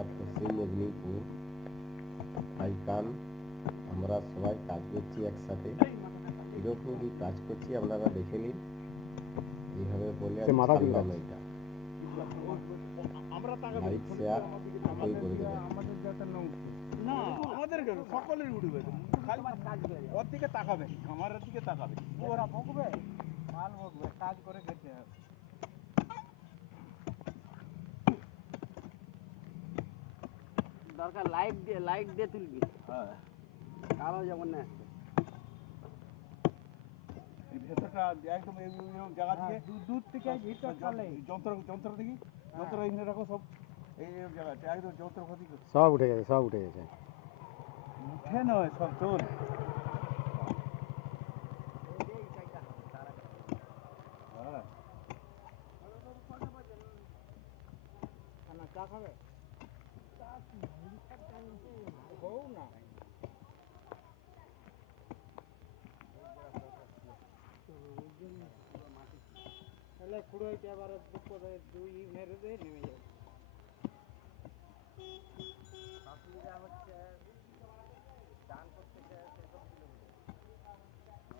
এটা পশ্চিম মেদিনীপুর ভাইকান। আমরা সবাই কাজ করছি একসাথে, এরকমই কাজ করছি, আপনারা দেখে নিন। এইভাবে বলে আমি ছাড়লাম এটা। লাইক শেয়ার দুটোই করে দেবেন। না আমাদের সকলেই উঠবে, খালি ওর দিকে তাকাবে, আমার দিকে তাকাবে, ওরা ভোগবে মাল ভোগবে, কাজ করে খেতে হবে। দরকার লাইট দিয়ে তুলবি। হ্যাঁ কালো যেমন না এই ভেতরটা একদম এই জায়গা থেকে দূর থেকে ভিতর চলে যন্ত্র দেখি যন্ত্র এনে রাখো সব এই জায়গাটা একদম যন্ত্র ক্ষতি সব উঠে গেছে, সব উঠে গেছে। উঠে নয় সব তোর চা খাবে বউ না তাহলে কুড়োইতে আবার দুই মেরে দিয়ে নেমে যাবে।